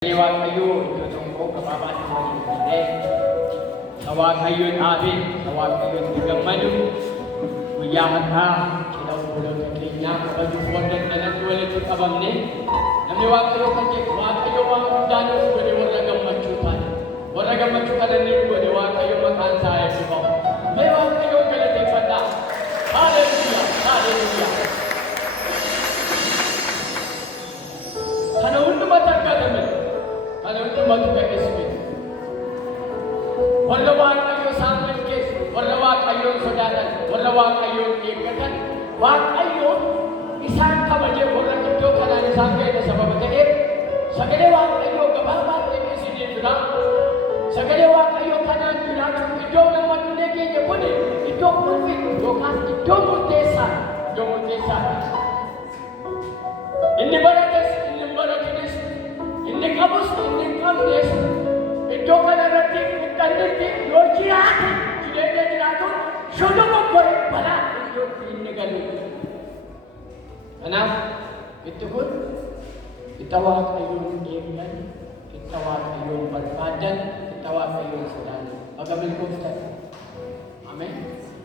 Liwat kayo, itutong ko, kapapasin mo yung hindi. Tawag kayo namin, tawag kayo bigang manu. Kuyahan ha, silaw pulau sa kanya, kapag dan kanan tuwalit yung abang ni. Namiwag kayo kajik, wag kayo mga danos, kundi waragang machupan. Waragang machupan ni kundi wag kayo makansaya si mo. Liwag kayo galating pata. Hallelujah, hallelujah. Kanun tumatag ka namin. Kanun tumatag ka ismit. Walawa kayo sa amin kes. Walawa kayo sa danan. Walawa kayo ikatan. Wag kayo isang kamadya. Wala ito ka na isang kayo sa babataib. Sa galiwa kayo gababat ng isinito na. Sa galiwa kayo kanan yun. Ito ng matuligi niya po ni. Ito pulpit. Ito mutesa. Ito mutesa. Hindi barates. Hindi kabus, hindi kamdes. Ito ka narating, nagtandating, lojirat. Sige na dinato, sudo mo ko rin pala. Ito pinagaling. Anak, ito ko, itawag kayong iman, itawag kayong barbadan, itawag kayong sadali. Pagabil ko sa Amen.